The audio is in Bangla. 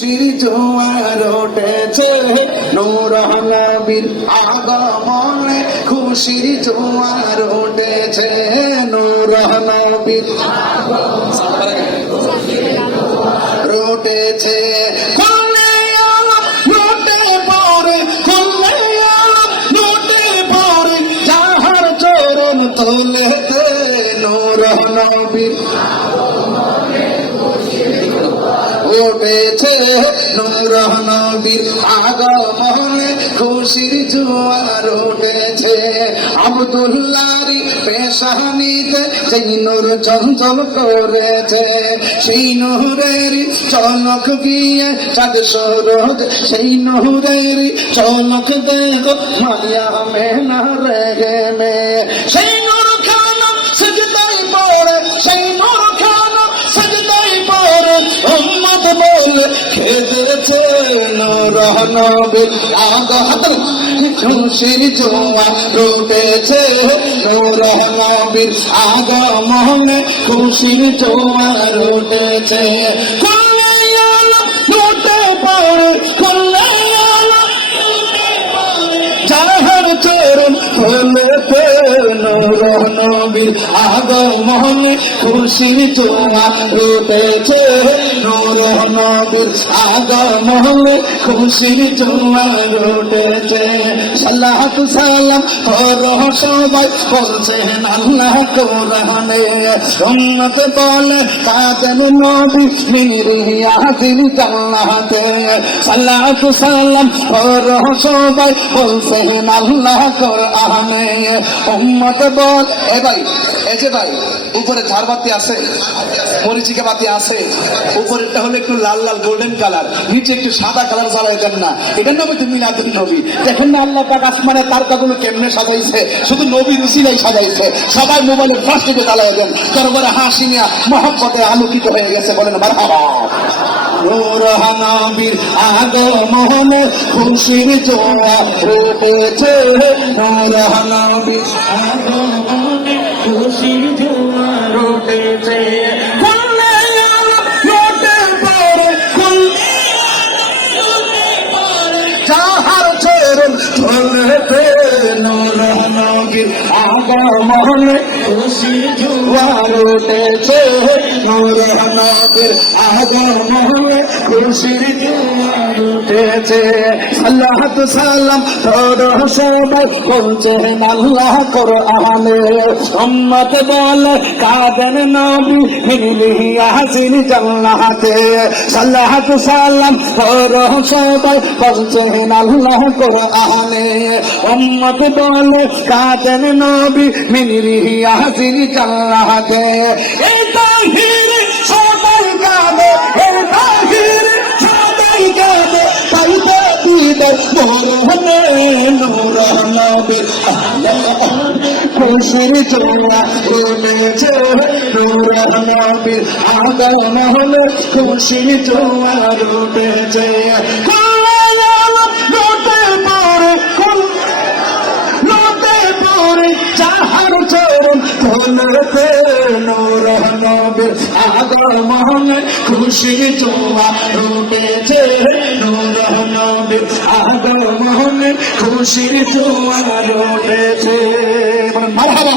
জোয়ার উঠেছে নূর নবীর আগমনে, খুশির জোয়ার উঠেছে নূর নবীর উঠেছে। যাহার চরণ তোলেতে নূর নবীর উঠেছে নূর নবীর আগমনে, খুশির জোয়ার উঠেছে। আব্দুল্লাহর পেশানিতে যেই নূর চঞ্চল করেছে, সেই নূরের চমক গিয়ে চাঁদ সরোদ, সেই নূরের চমক দেখো মায়া মেনা রেগে মে, সেই নূর খানা সজদাই পড়ে, সেই নূর খানা সজদাই পড়ে উম্মত বলে খেদেছে নূর নবীর আগমনে, খুশির জোয়ার উঠেছে নূর নবীর আগমনে, খুশির জোয়ার উঠেছে। যাহার চরণ তোলেতে নূর নবীর আগমনে, খুশির জোয়ার উঠেছে নূর নবীর আগমনে, খুশির জোয়ার উঠেছে। সালাত সালাম করো সবাই বলছেন আল্লাহ কোরআনে, উম্মত বলে কাদের নবী মিরিয়াতিন জান্নাতে। সালাত সালাম করো সবাই বলছেন আল্লাহ কোরআনে, উম্মত বল। এ ভাই, এই যে ভাই উপরে ঝাড়বাতি আছে, মরিচিকা বাতি আছে, উপরেরটা হলো একটু লাল লাল গোল্ডেন কালার, নিচে একটু সাদা কালার জ্বালায় দেন না। এটার নামে তো মিলাদুন নবী। দেখেন না আল্লাহ পাক আসমানে তারকাগুলো কেমনে সাজাইছে, শুধু নবীর উসিলাই সাজাইছে। সবাই মোবাইলে প্লাস্টিকে জ্বালায় দেন, তারপরে হাসি নিয়ে মহব্বতে আলোকিত হয়ে গেছে, বলেন মারহাবা। নূর নবীর আগমনে, খুশির জোয়ার উঠেছে নূর নবীর আগমনে, খুশির জোয়ার উঠেছে। যাহার চরণ তোলেতে নূর নবীর আগমনে, খুশির জোয়ার উঠেছে নূর নবীর আগমনে, খুশির জোয়ার উঠেছে। সালাত সালাম করো সবাই বলছেন আল্লাহ কোরআনে, উম্মত বলে কাদের নবী মিরিয়াতিন জান্নাতে। সালাত সালাম করো সবাই বলছেন আল্লাহ কোরআনে, উম্মত বলে কাদের নবী মিরিয়াতিন জান্নাতে। এই তাহির সবাই গাবে, এই তাহির সবাই গাবে, পাইতে দিদার মরহনে নূর নবীর খুশির জোয়ার উঠেছে নূর নবীর আগমনে, খুশির জোয়ার উঠেছে। যাহার চরণ তোলেতে নূর নবীর আগমনে, খুশির জোয়ার উঠেছে নূর নবীর আগমনে, খুশির জোয়ার উঠেছে। মারহাবা।